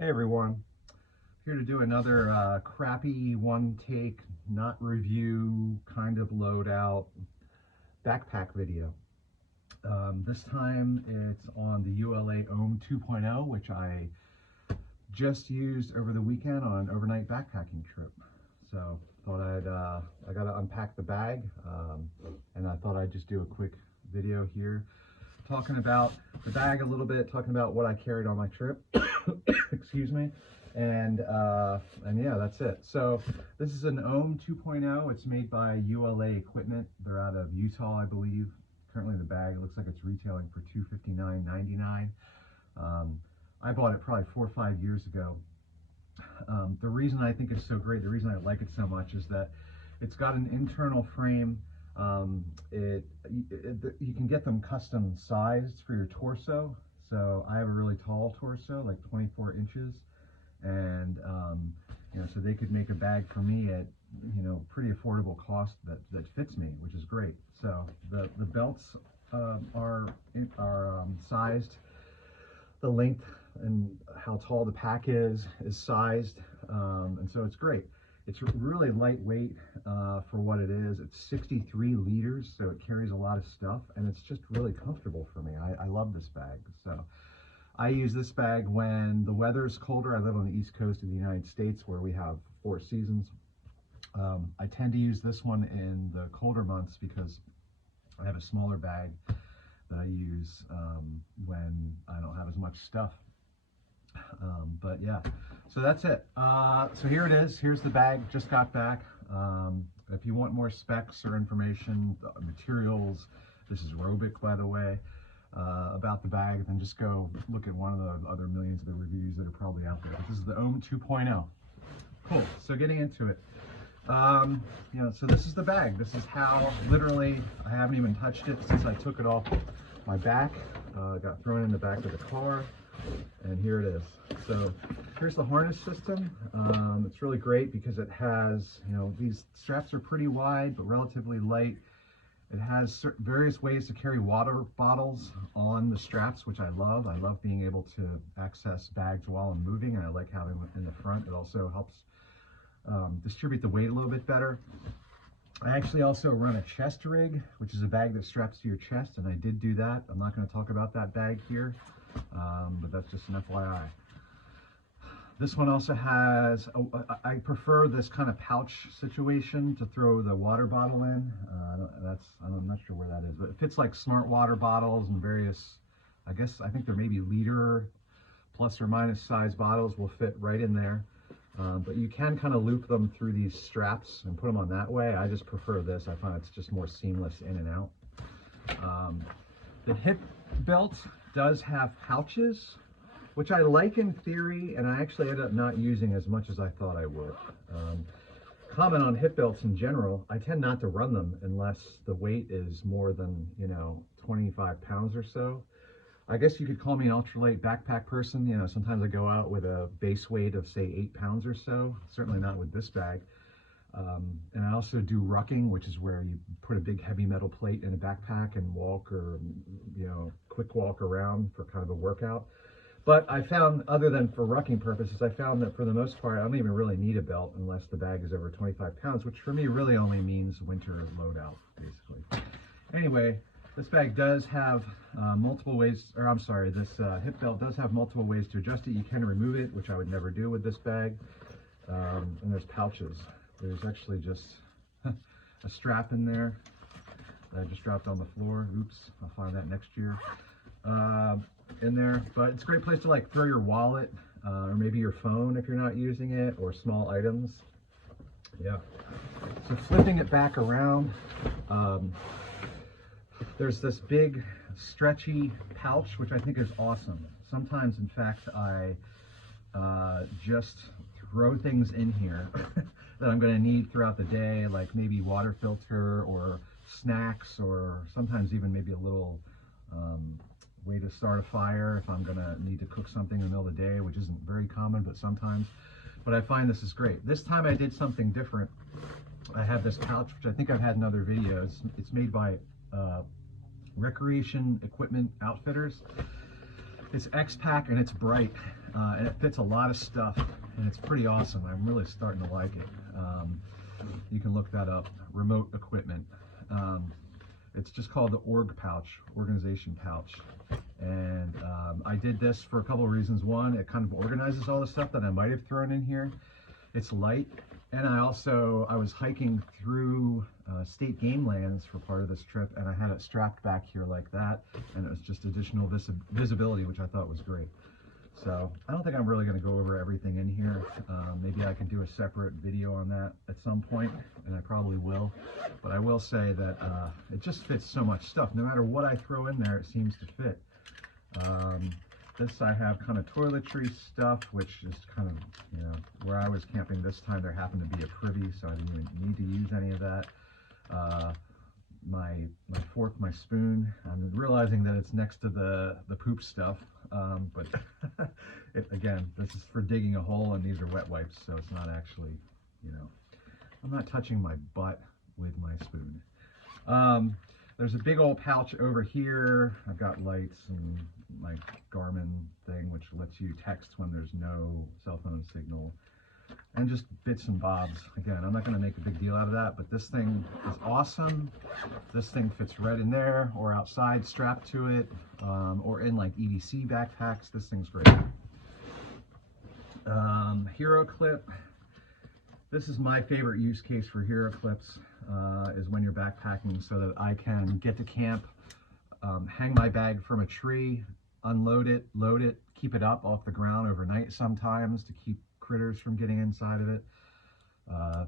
Hey everyone, here to do another crappy one take, not review, kind of loadout backpack video. This time it's on the ULA Ohm 2.0, which I just used over the weekend on an overnight backpacking trip. So thought I got to unpack the bag, and I thought I'd just do a quick video here talking about the bag a little bit, talking about what I carried on my trip. Excuse me. And yeah, that's it. So this is an Ohm 2.0. It's made by ULA Equipment. They're out of Utah, I believe. Currently the bag, it looks like it's retailing for $259.99. I bought it probably 4 or 5 years ago. The reason I think it's so great, the reason I like it so much is that it's got an internal frame. You can get them custom sized for your torso. So I have a really tall torso, like 24 inches, and so they could make a bag for me at pretty affordable cost that fits me, which is great. So the belts are sized. The length and how tall the pack is sized, and so it's great. It's really lightweight for what it is. It's 63 liters, so it carries a lot of stuff, and it's just really comfortable for me. I love this bag. So I use this bag when the weather's colder. I live on the East Coast of the United States where we have 4 seasons. I tend to use this one in the colder months because I have a smaller bag that I use when I don't have as much stuff. But yeah, so that's it. So here it is. Here's the bag. Just got back. If you want more specs or information, materials, this is Robic, by the way, about the bag, then just go look at one of the other millions of the reviews that are probably out there. But this is the Ohm 2.0. Cool. So getting into it. So this is the bag. This is how, literally, I haven't even touched it since I took it off my back. Got thrown in the back of the car, and here it is. So here's the harness system. It's really great because it has, these straps are pretty wide but relatively light. It has various ways to carry water bottles on the straps, which I love. I love being able to access bags while I'm moving, and I like having it in the front. It also helps distribute the weight a little bit better. I actually also run a chest rig, which is a bag that straps to your chest, and I did do that. I'm not going to talk about that bag here, but that's just an FYI. This one also has, I prefer this kind of pouch situation to throw the water bottle in. I'm not sure where that is, but it fits like smart water bottles and various, I think there may be liter plus or minus size bottles will fit right in there. But you can kind of loop them through these straps and put them on that way. I just prefer this. I find it's just more seamless in and out. The hip belt does have pouches, which I like in theory, and I actually ended up not using as much as I thought I would. Comment on hip belts in general, I tend not to run them unless the weight is more than 25 pounds or so. I guess you could call me an ultralight backpack person. Sometimes I go out with a base weight of say 8 pounds or so. Certainly not with this bag. And I also do rucking, which is where you put a big heavy metal plate in a backpack and walk, or quick walk around for kind of a workout. But I found, other than for rucking purposes, I found that for the most part I don't even really need a belt unless the bag is over 25 pounds, which for me really only means winter loadout, basically. Anyway, this bag does have multiple ways, or I'm sorry, this hip belt does have multiple ways to adjust it. You can remove it, which I would never do with this bag. And there's pouches. There's actually just a strap in there that I just dropped on the floor. Oops, I'll find that next year. In there, but it's a great place to like throw your wallet, or maybe your phone if you're not using it, or small items. Yeah. So flipping it back around, there's this big stretchy pouch, which I think is awesome. Sometimes, in fact, I just throw things in here that I'm going to need throughout the day, like maybe water filter or snacks, or sometimes even maybe a little way to start a fire if I'm going to need to cook something in the middle of the day, which isn't very common, but sometimes. But I find this is great. This time I did something different. I have this pouch, which I think I've had in other videos. It's made by Recreation Equipment Outfitters. It's X-Pack and it's bright, and it fits a lot of stuff, and it's pretty awesome. I'm really starting to like it. You can look that up, remote equipment. It's just called the org pouch, organization pouch. And I did this for a couple of reasons. One, it kind of organizes all the stuff that I might have thrown in here. It's light, and I was hiking through state game lands for part of this trip, and I had it strapped back here like that, and it was just additional visibility, which I thought was great. So I don't think I'm really going to go over everything in here. Maybe I can do a separate video on that at some point, and I probably will. But I will say that it just fits so much stuff. No matter what I throw in there, it seems to fit. This I have kind of toiletry stuff, which is kind of, you know, where I was camping this time, there happened to be a privy, so I didn't even need to use any of that. My fork, my spoon, I'm realizing that it's next to the poop stuff, but again, this is for digging a hole, and these are wet wipes, so it's not actually, you know, I'm not touching my butt with my spoon. There's a big old pouch over here. I've got lights and my Garmin thing, which lets you text when there's no cell phone signal, and just bits and bobs. Again, I'm not going to make a big deal out of that, but this thing is awesome. This thing fits right in there, or outside strapped to it, or in like EDC backpacks. This thing's great. Hero clip. This is my favorite use case for hero clips, is when you're backpacking, so that I can get to camp, hang my bag from a tree, unload it, load it, keep it up off the ground overnight sometimes to keep critters from getting inside of it.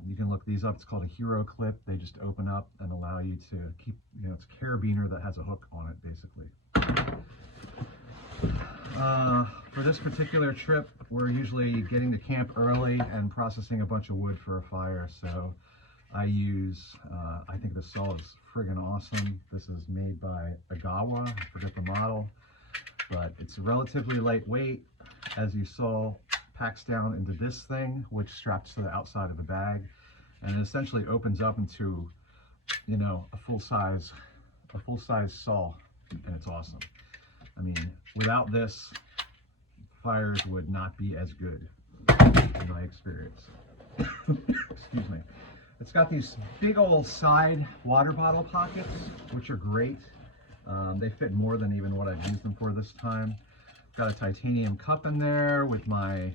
You can look these up. It's called a hero clip. They just open up and allow you to keep, you know, it's a carabiner that has a hook on it, basically. For this particular trip, we're usually getting to camp early and processing a bunch of wood for a fire, so I use, I think this saw is friggin' awesome. This is made by Agawa, I forget the model, but it's relatively lightweight. As you saw, packs down into this thing, which straps to the outside of the bag, and it essentially opens up into, you know, a full-size saw, and it's awesome. I mean, without this, fires would not be as good, in my experience. Excuse me. It's got these big old side water bottle pockets, which are great. They fit more than even what I've used them for this time. Got a titanium cup in there with my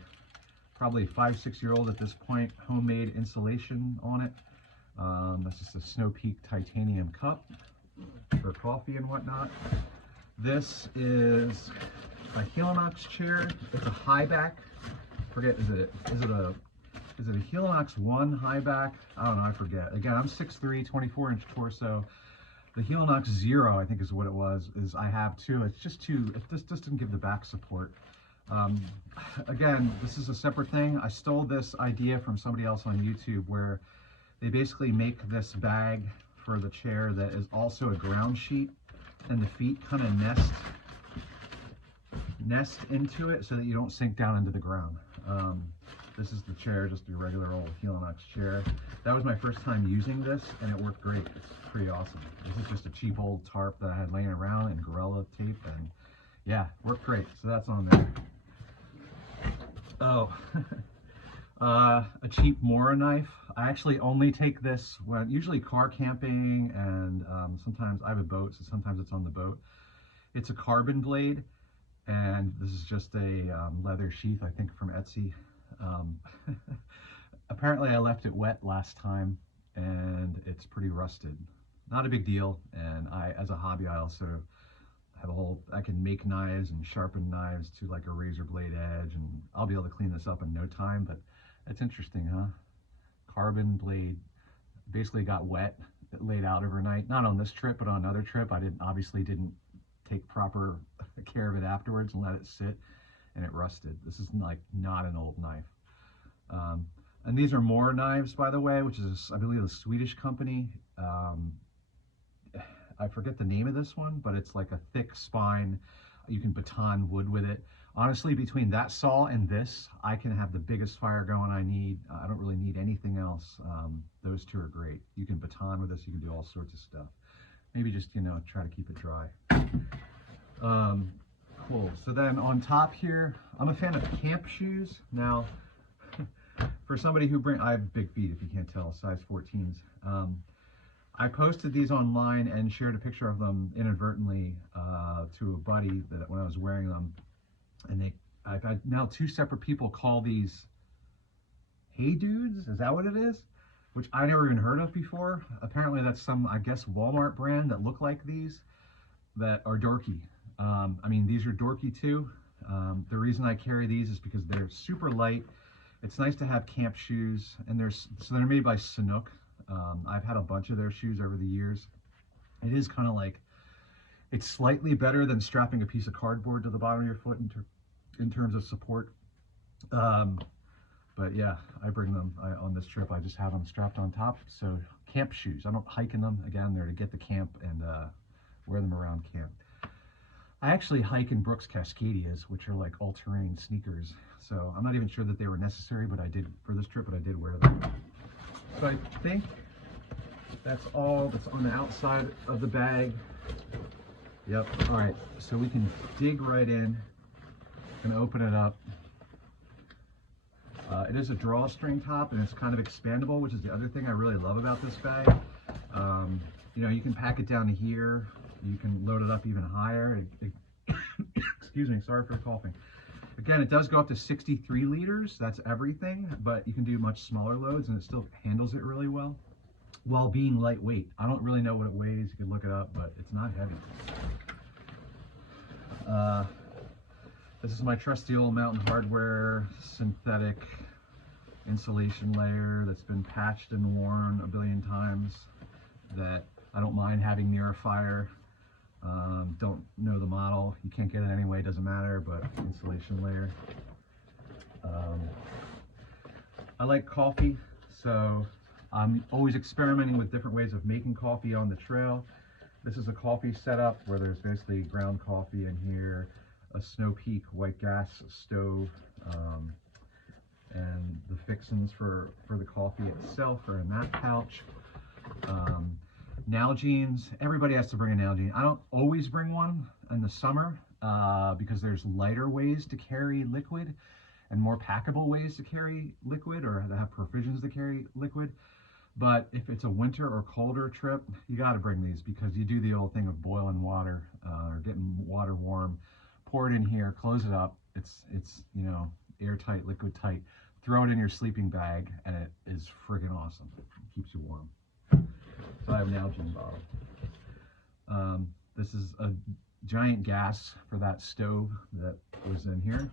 probably 5-6-year-old at this point homemade insulation on it. That's just a Snow Peak titanium cup for coffee and whatnot. This is a Helinox chair. It's a high back. Forget, is it a Helinox 1 high back? I don't know, I forget. Again, I'm 6'3", 24-inch torso. The Helinox 0, I think is what it was, is I have too. It's just too, it just doesn't give the back support. Again, this is a separate thing. I stole this idea from somebody else on YouTube, where they basically make this bag for the chair that is also a ground sheet, and the feet kind of nest into it so that you don't sink down into the ground. This is the chair, just a regular old Helinox chair. That was my first time using this, and it worked great. It's pretty awesome. This is just a cheap old tarp that I had laying around in Gorilla tape, and yeah, worked great. So that's on there. Oh, a cheap Mora knife. I actually only take this when, usually car camping, and sometimes I have a boat, so sometimes it's on the boat. It's a carbon blade, and this is just a leather sheath, I think from Etsy. Apparently I left it wet last time, and it's pretty rusted. Not a big deal, and as a hobby, I also have I can make knives and sharpen knives to like a razor blade edge, and I'll be able to clean this up in no time. But it's interesting, huh? Carbon blade basically got wet, it laid out overnight. Not on this trip, but on another trip. I obviously didn't take proper care of it afterwards and let it sit, and it rusted. This is like not an old knife. And these are Mora knives, by the way, which is, I believe, a Swedish company. I forget the name of this one, but it's like a thick spine. You can baton wood with it. Honestly, between that saw and this, I can have the biggest fire going I need. I don't really need anything else. Those two are great. You can baton with this. You can do all sorts of stuff. Maybe just, you know, try to keep it dry. Cool. So then on top here, I'm a fan of camp shoes. Now, for somebody who I have big feet, if you can't tell, size 14s. I posted these online and shared a picture of them inadvertently to a buddy that when I was wearing them, and I've had now 2 separate people call these "Hey Dudes." Is that what it is? Which I never even heard of before. Apparently that's some, I guess, Walmart brand that look like these that are dorky. I mean, these are dorky too. The reason I carry these is because they're super light. It's nice to have camp shoes, and they're made by Sanuk. I've had a bunch of their shoes over the years. It is kind of like, it's slightly better than strapping a piece of cardboard to the bottom of your foot in terms of support. But yeah, I bring them on this trip. I just have them strapped on top. So camp shoes, I don't hike in them. Again, they're to get the camp and wear them around camp. I actually hike in Brooks Cascadias, which are like all-terrain sneakers. So I'm not even sure that they were necessary, but I did for this trip, but I did wear them. So I think that's all that's on the outside of the bag. Yep. All right. So we can dig right in. Gonna open it up. It is a drawstring top, and it's kind of expandable, which is the other thing I really love about this bag. You know, you can pack it down to here. You can load it up even higher. Excuse me, sorry for coughing. Again, it does go up to 63 liters. That's everything, but you can do much smaller loads, and it still handles it really well while being lightweight. I don't really know what it weighs. You can look it up, but it's not heavy. This is my trusty old Mountain Hardware synthetic insulation layer that's been patched and worn a billion times, that I don't mind having near a fire. Don't know the model. You can't get it anyway, doesn't matter, but insulation layer. I like coffee, so I'm always experimenting with different ways of making coffee on the trail. This is a coffee setup where there's basically ground coffee in here, a Snow Peak white gas stove, and the fixins for the coffee itself are in that pouch. Nalgene's, everybody has to bring a Nalgene. I don't always bring one in the summer because there's lighter ways to carry liquid and more packable ways to carry liquid, or that have provisions to carry liquid. But if it's a winter or colder trip, you got to bring these, because you do the old thing of boiling water or getting water warm, pour it in here, close it up. It's you know, airtight, liquid tight. Throw it in your sleeping bag, and it is friggin' awesome. It keeps you warm. So I have an Nalgene bottle. This is a giant gas for that stove that was in here.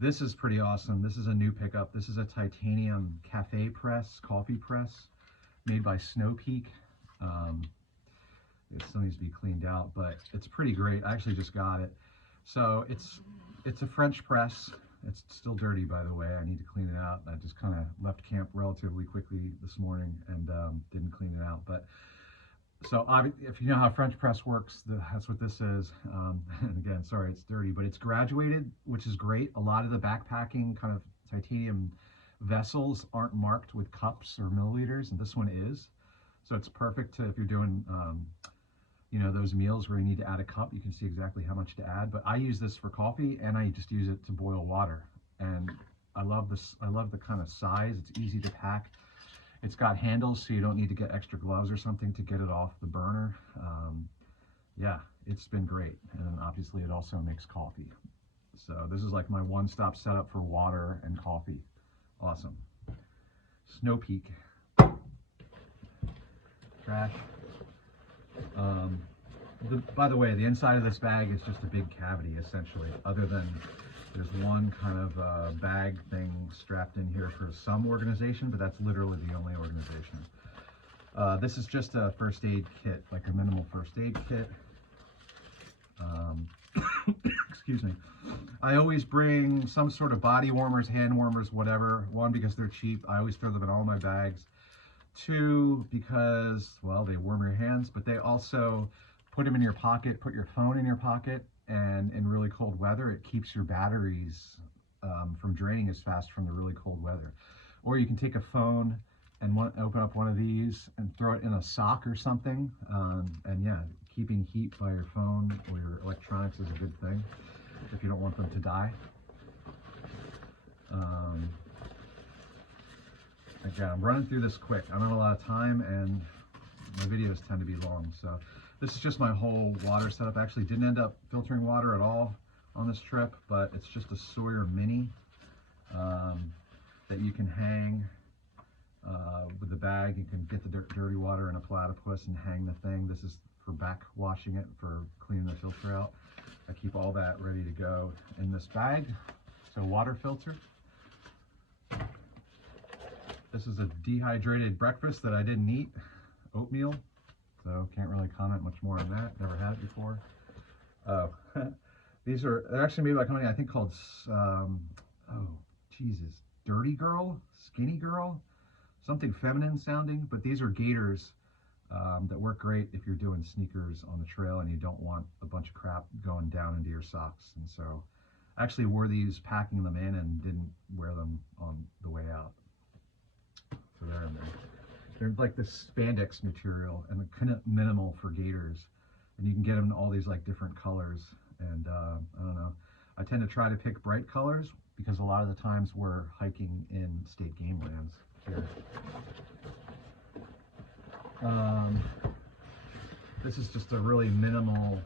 This is pretty awesome. This is a new pickup. This is a titanium cafe press, coffee press, made by Snow Peak. It still needs to be cleaned out, but it's pretty great. I actually just got it. So it's a French press. It's still dirty, by the way. I need to clean it out. I just kind of left camp relatively quickly this morning and didn't clean it out. But so if you know how French press works, that's what this is. And again, sorry, it's dirty, but it's graduated, which is great. A lot of the backpacking kind of titanium vessels aren't marked with cups or milliliters, and this one is. So it's perfect if you're doing, you know, those meals where you need to add a cup. You can see exactly how much to add. But I use this for coffee, and I just use it to boil water. And I love this. I love the kind of size. It's easy to pack. It's got handles, so you don't need to get extra gloves or something to get it off the burner. Yeah, it's been great. And then obviously it also makes coffee. So this is like my one-stop setup for water and coffee. Awesome. Snow Peak. Trash. By the way, the inside of this bag is just a big cavity, essentially, other than there's one kind of bag thing strapped in here for some organization, but that's literally the only organization. This is just a first aid kit, like a minimal first aid kit. Excuse me. I always bring some sort of body warmers, hand warmers, whatever. One, because they're cheap. I always throw them in all my bags. Two, because, well, they warm your hands, but they also put them in your pocket, put your phone in your pocket, and in really cold weather, it keeps your batteries from draining as fast from the really cold weather. Or you can take a phone and open up one of these and throw it in a sock or something, and yeah, keeping heat by your phone or your electronics is a good thing if you don't want them to die. Again, I'm running through this quick. I don't have a lot of time and my videos tend to be long. So this is just my whole water setup. I actually didn't end up filtering water at all on this trip, but it's just a Sawyer Mini that you can hang with the bag. You can get the dirty water in a platypus and hang the thing. This is for back washing it, for cleaning the filter out. I keep all that ready to go in this bag. So water filter. This is a dehydrated breakfast that I didn't eat, oatmeal. So can't really comment much more on that. Never had it before. Oh, they're actually made by a company I think called, oh Jesus, Dirty Girl, Skinny Girl, something feminine sounding. But these are gaiters that work great if you're doing sneakers on the trail and you don't want a bunch of crap going down into your socks. And so I actually wore these packing them in and didn't wear them on the way out. So they're in there. They're like this spandex material and kind of minimal for gaiters. And you can get them in all these like different colors. And I don't know, I tend to try to pick bright colors because a lot of the times we're hiking in state game lands here. This is just a really minimal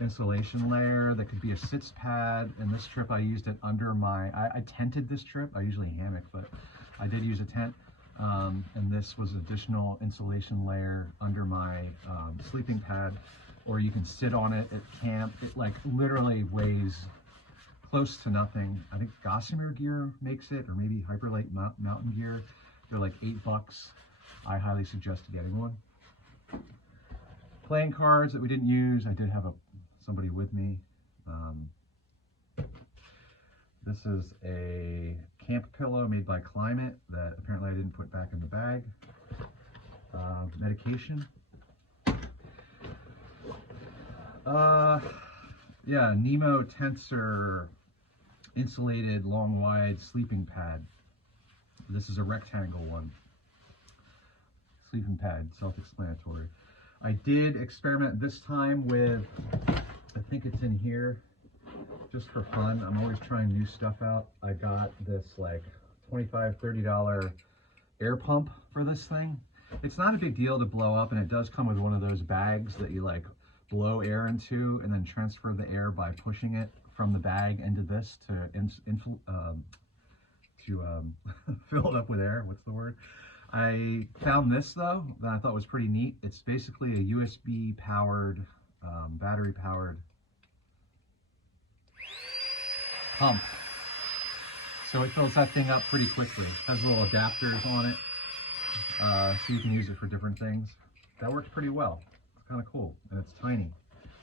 insulation layer that could be a sitz pad. And this trip I used it under my, I tented this trip. I usually hammock, but I did use a tent. And this was additional insulation layer under my sleeping pad, or you can sit on it at camp. It like literally weighs close to nothing. I think Gossamer Gear makes it, or maybe Hyperlite Mountain Gear. They're like $8. I highly suggest getting one. Playing cards that we didn't use. I did have somebody with me. This is a camp pillow made by Climate that apparently I didn't put back in the bag. Medication. Yeah, Nemo Tensor insulated long wide sleeping pad. This is a rectangle one. Sleeping pad, self-explanatory. I did experiment this time with, I think it's in here, just for fun. I'm always trying new stuff out. I got this like $25, $30 air pump for this thing. It's not a big deal to blow up, and it does come with one of those bags that you like blow air into and then transfer the air by pushing it from the bag into this to fill it up with air. What's the word? I found this though that I thought was pretty neat. It's basically a USB powered, battery powered pump. So it fills that thing up pretty quickly. It has little adapters on it, so you can use it for different things. That works pretty well. It's kind of cool, and it's tiny.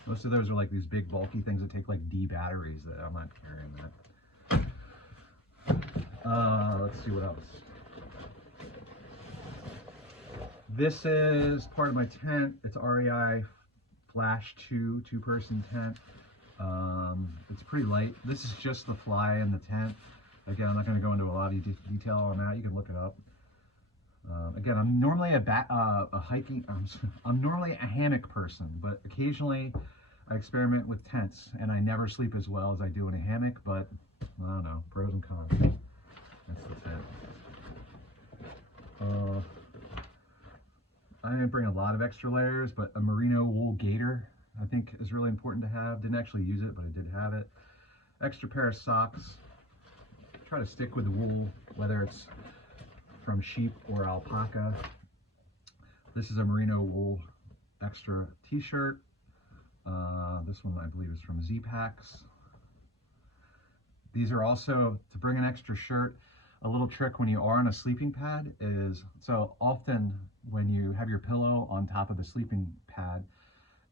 Most of those are like these big bulky things that take like D batteries that I'm not carrying that. Let's see what else. This is part of my tent. It's REI Flash 2 two-person tent. It's pretty light. This is just the fly in the tent. Again, I'm not going to go into a lot of detail on that. You can look it up. Again, I'm normally I'm normally a hammock person, but occasionally I experiment with tents, and I never sleep as well as I do in a hammock. But I don't know, pros and cons. That's the tent. I didn't bring a lot of extra layers, but a merino wool gaiter I think is really important to have. Didn't actually use it, but I did have it. Extra pair of socks. Try to stick with the wool, whether it's from sheep or alpaca. This is a merino wool extra t-shirt. This one I believe is from Z-Packs. These are also, to bring an extra shirt, a little trick when you are on a sleeping pad is, so often when you have your pillow on top of the sleeping pad,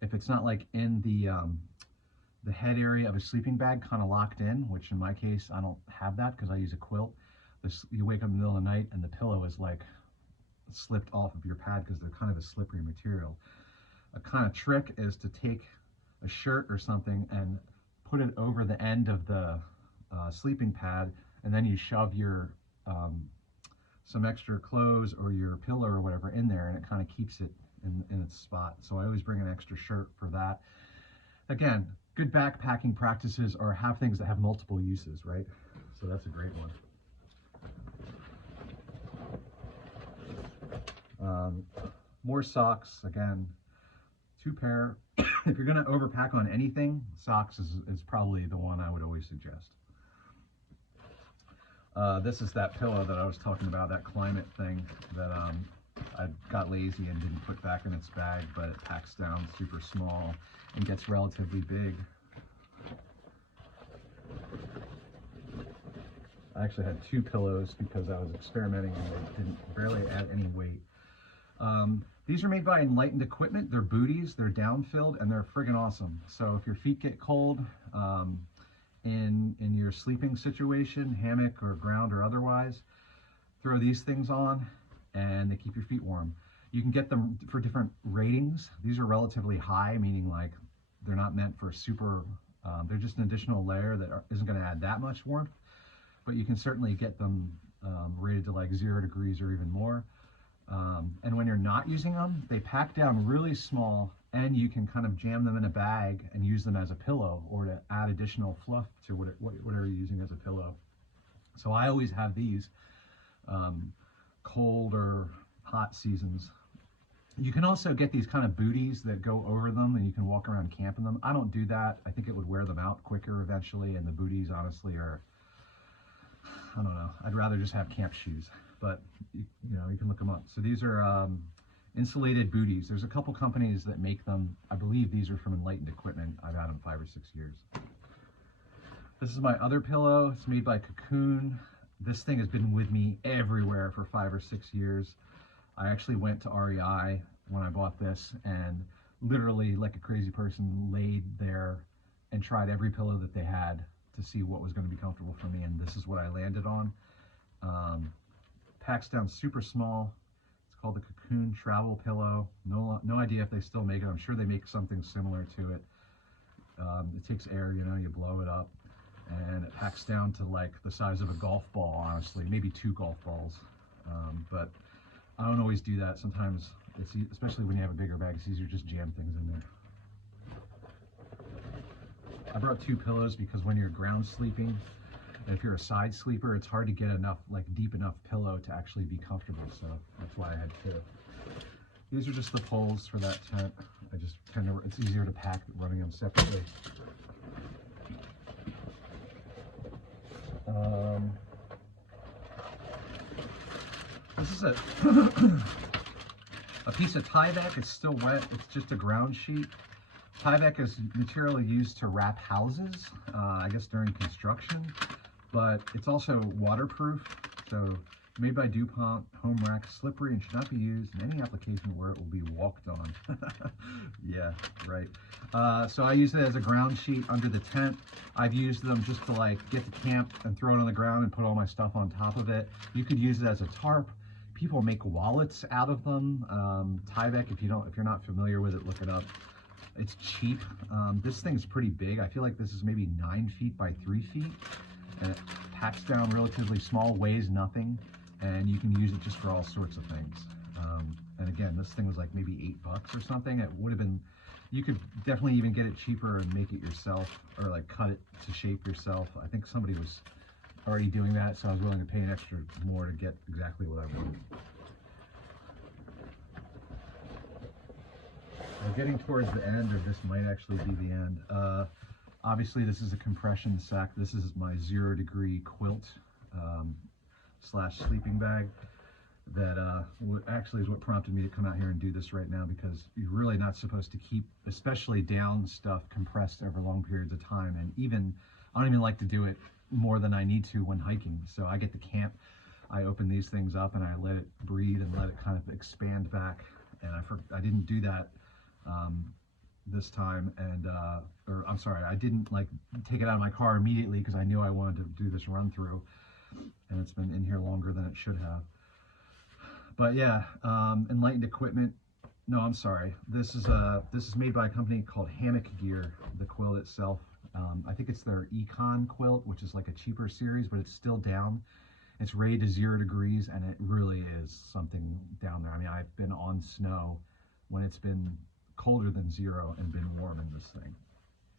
if it's not like in the head area of a sleeping bag kind of locked in, which in my case I don't have that because I use a quilt, you wake up in the middle of the night and the pillow is like slipped off of your pad because they're kind of a slippery material. A kind of trick is to take a shirt or something and put it over the end of the sleeping pad, and then you shove your some extra clothes or your pillow or whatever in there, and it kind of keeps it in its spot. So I always bring an extra shirt for that. Again, good backpacking practices are have things that have multiple uses, right? So that's a great one. More socks, again, 2 pair. If you're going to overpack on anything, socks is probably the one I would always suggest. This is that pillow that I was talking about, that climate thing that I got lazy and didn't put back in its bag, but it packs down super small and gets relatively big. I actually had 2 pillows because I was experimenting and they didn't barely add any weight. These are made by Enlightened Equipment. They're booties, they're down-filled, and they're friggin' awesome. So if your feet get cold in your sleeping situation, hammock or ground or otherwise, throw these things on and they keep your feet warm. You can get them for different ratings. These are relatively high, meaning like they're not meant for super, they're just an additional layer that isn't going to add that much warmth, but you can certainly get them rated to like 0 degrees or even more. And when you're not using them, they pack down really small, and you can kind of jam them in a bag and use them as a pillow or to add additional fluff to whatever you're using as a pillow. So I always have these cold or hot seasons. You can also get these kind of booties that go over them and you can walk around camp in them. I don't do that. I think it would wear them out quicker eventually, and the booties honestly are, I don't know, I'd rather just have camp shoes, but you know, you can look them up. So these are insulated booties. There's a couple companies that make them. I believe these are from Enlightened Equipment. I've had them 5 or 6 years. This is my other pillow. It's made by Cocoon. This thing has been with me everywhere for 5 or 6 years. I actually went to REI when I bought this and literally, like a crazy person, laid there and tried every pillow that they had to see what was going to be comfortable for me, and this is what I landed on. Packs down super small. It's called the Cocoon Travel Pillow. No idea if they still make it. I'm sure they make something similar to it. It takes air, you know, you blow it up, and it packs down to like the size of a golf ball, honestly, maybe 2 golf balls. But I don't always do that. Sometimes, especially when you have a bigger bag, it's easier to just jam things in there. I brought 2 pillows because when you're ground sleeping, if you're a side sleeper, it's hard to get enough, like deep enough pillow to actually be comfortable. So that's why I had 2. These are just the poles for that tent. I just tend to, it's easier to pack running them separately. This is a piece of Tyvek. It's still wet. It's just a ground sheet. Tyvek is material used to wrap houses, I guess during construction, but it's also waterproof. So made by DuPont, home rack, slippery, and should not be used in any application where it will be walked on. Yeah, right. So I use it as a ground sheet under the tent. I've used them just to like get to camp and throw it on the ground and put all my stuff on top of it. You could use it as a tarp. People make wallets out of them. Tyvek, if you're not familiar with it, look it up. It's cheap. This thing's pretty big. I feel like this is maybe 9 feet by 3 feet. And it packs down relatively small, weighs nothing, and you can use it just for all sorts of things. And again, this thing was like maybe $8 or something. It would have been, you could definitely even get it cheaper and make it yourself, or like cut it to shape yourself. I think somebody was already doing that, so I was willing to pay an extra more to get exactly what I wanted. We're getting towards the end, or this might actually be the end. Obviously, this is a compression sack. This is my 0 degree quilt slash sleeping bag that actually is what prompted me to come out here and do this right now, because you're really not supposed to keep, especially down stuff, compressed over long periods of time. And even, I don't even like to do it more than I need to when hiking. So I get to camp, I open these things up and I let it breathe and let it kind of expand back. And I didn't do that this time, and or I'm sorry, I didn't like take it out of my car immediately because I knew I wanted to do this run through, and it's been in here longer than it should have. But yeah, Enlightened Equipment. No, I'm sorry. This is made by a company called Hammock Gear. The quilt itself, I think it's their Econ quilt, which is like a cheaper series, but it's still down. It's rated to 0 degrees, and it really is something down there. I mean, I've been on snow when it's been colder than 0 and been warm in this thing.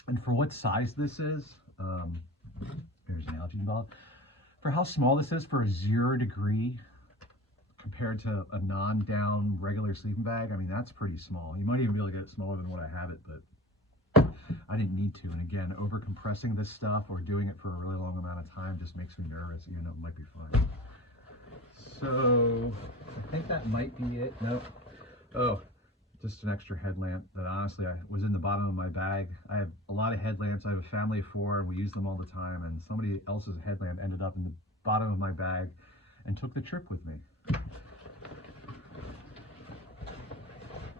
And for what size this is, there's an algae involved. For how small this is for a 0 degree compared to a non-down regular sleeping bag, I mean, that's pretty small. You might even be able to get it smaller than what I have it, but I didn't need to. And again, over compressing this stuff or doing it for a really long amount of time just makes me nervous, even though it might be fine. So I think that might be it. Nope. Oh, just an extra headlamp that honestly was in the bottom of my bag. I have a lot of headlamps. I have a family of 4 and we use them all the time, and somebody else's headlamp ended up in the bottom of my bag and took the trip with me.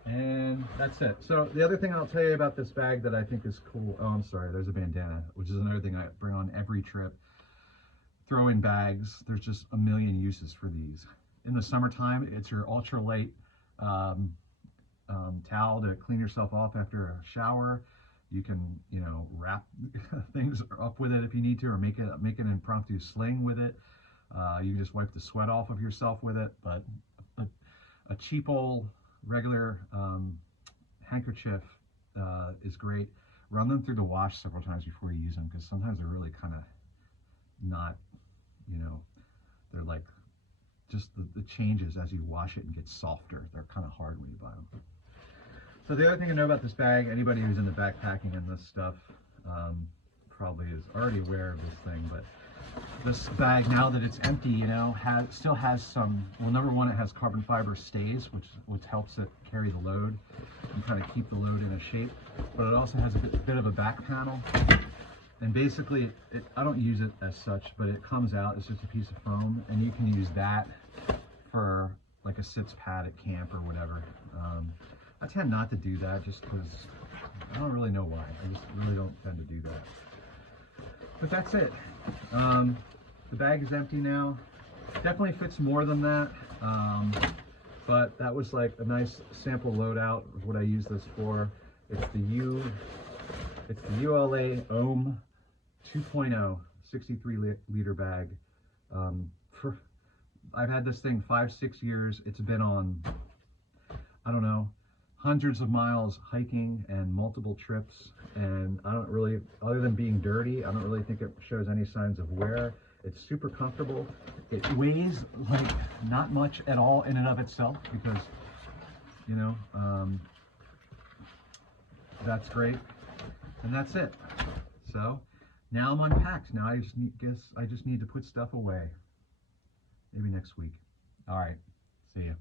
And that's it. So the other thing I'll tell you about this bag that I think is cool, oh, I'm sorry, there's a bandana, which is another thing I bring on every trip. Throw in bags. There's just a million uses for these. In the summertime, it's your ultralight towel to clean yourself off after a shower. You can, you know, wrap things up with it if you need to, or make an impromptu sling with it. You can just wipe the sweat off of yourself with it. But a cheap old regular handkerchief is great. Run them through the wash several times before you use them, because sometimes they're really kind of not, you know, they're like just the changes as you wash it and get softer. They're kind of hard when you buy them. So the other thing to know about this bag, anybody who's into backpacking and this stuff probably is already aware of this thing, but this bag, now that it's empty, you know, still has some, well, number one, it has carbon fiber stays, which helps it carry the load and kind of keep the load in a shape, but it also has a bit of a back panel. And basically, I don't use it as such, but it comes out, it's just a piece of foam, and you can use that for like a sits pad at camp or whatever. I tend not to do that just because I don't really know why. I just really don't tend to do that. But that's it. The bag is empty now. Definitely fits more than that, but that was like a nice sample loadout of what I use this for. It's the ULA Ohm 2.0 63 liter bag. I've had this thing 5-6 years. It's been on, I don't know, hundreds of miles hiking and multiple trips, and I don't really, other than being dirty, I don't really think it shows any signs of wear. It's super comfortable. It weighs like not much at all in and of itself, because, you know, that's great. And that's it. So now I'm unpacked. Now I just need to put stuff away. Maybe next week. All right. See ya.